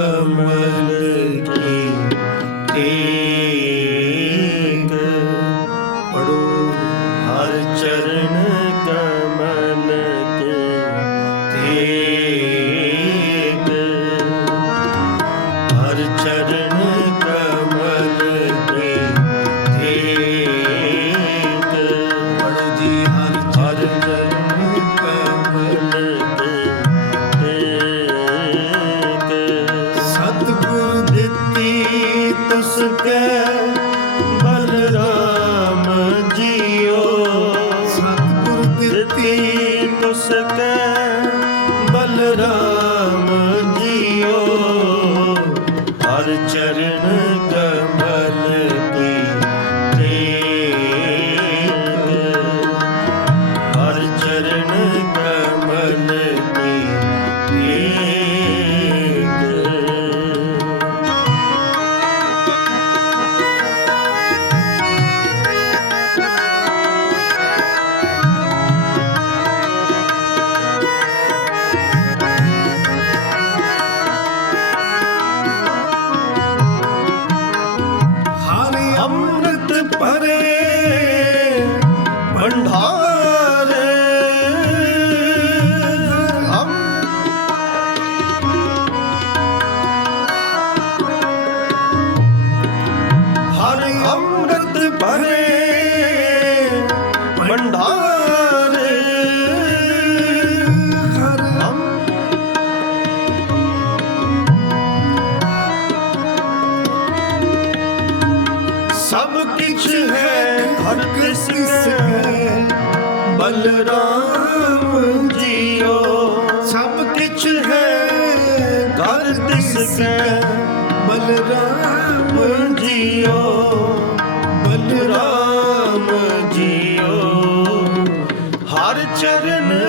Amen. सकते ਅੰਮ੍ਰਿਤ ਸਭ ਕਿਛ ਹੈ ਹਰ ਜੀਓ। ਸਭ ਕਿਛ ਹੈ ਘਰ ਦਿਸ ਬਲਰਾਮ ਜੀਓ ਬਲਰਾਮ ਜੀਓ ਹਰ ਚਰਨ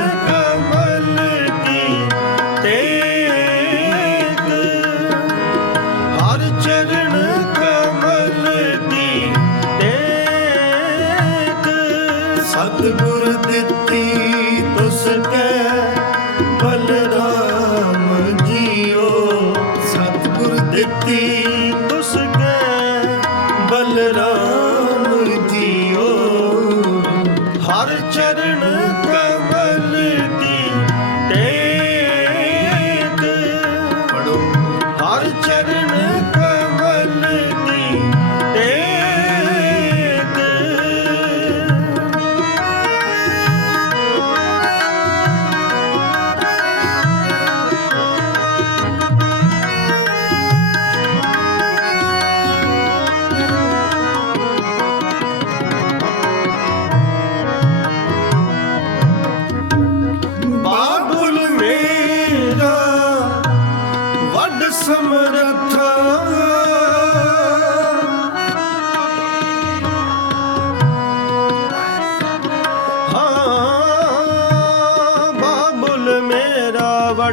ਕੀਤੀ ਬਲਰਾਮ ਜੀਓ। ਹਰ ਚਰਨ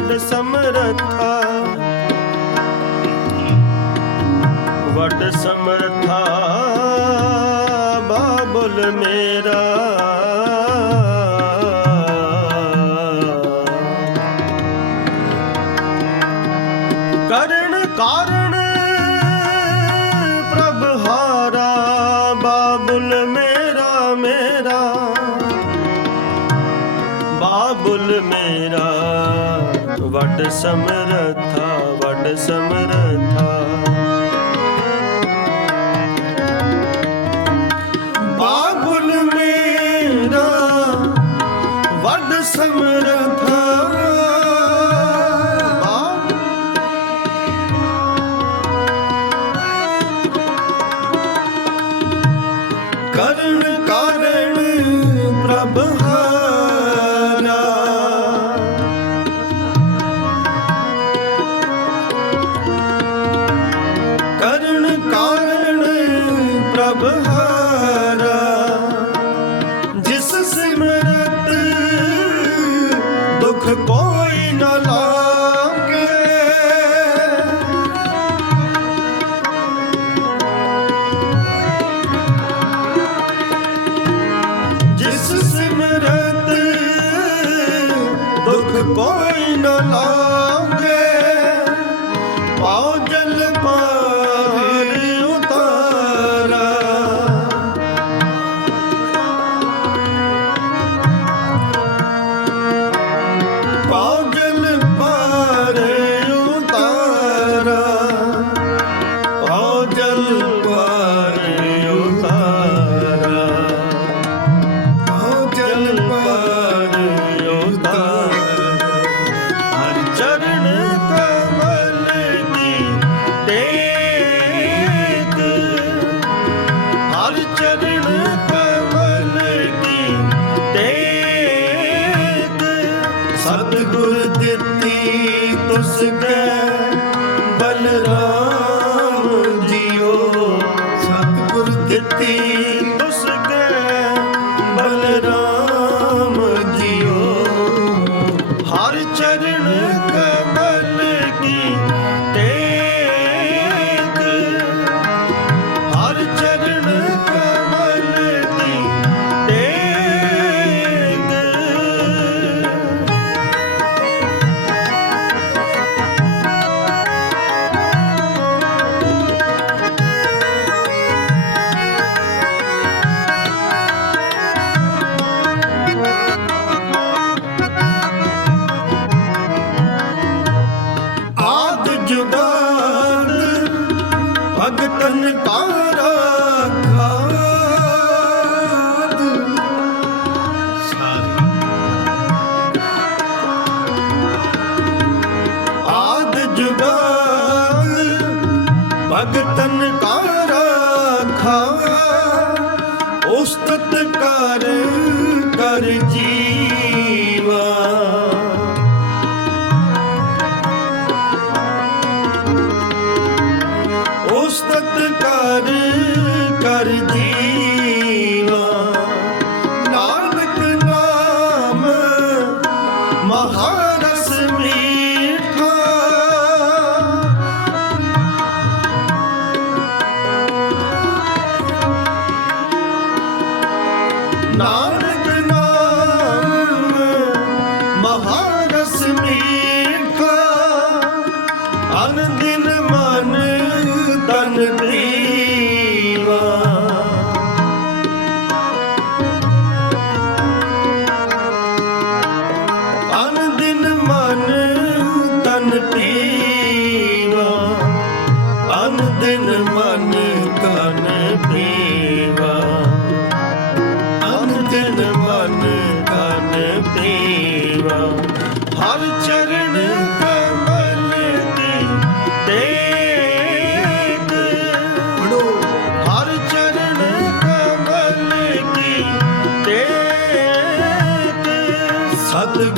ਵਡ ਸਮਰਥਾ ਵਡ ਸਮਰਥਾ ਬਾਬੁਲ ਮੇਰਾ। समरथ ਸਤਿਗੁਰ ਦਿੱਤੀ ਤੁਸ ਕੈ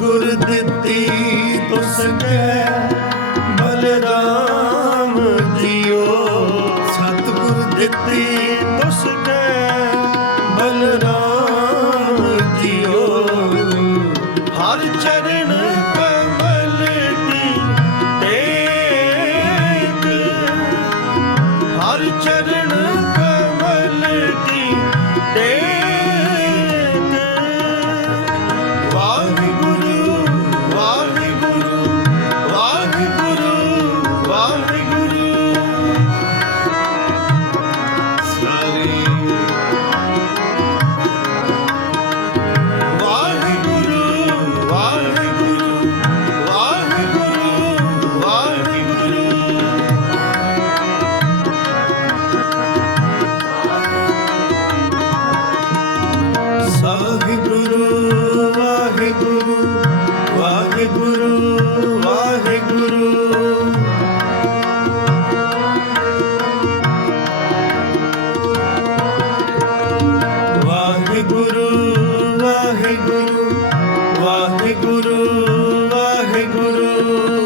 ਗੁਰ ਦਿੱਤੀ ਤੁਸ ਜੀਓ। ਸਤਗੁਰ ਦਿੱਤੀ ਵਾਹਿਗੁਰੂ।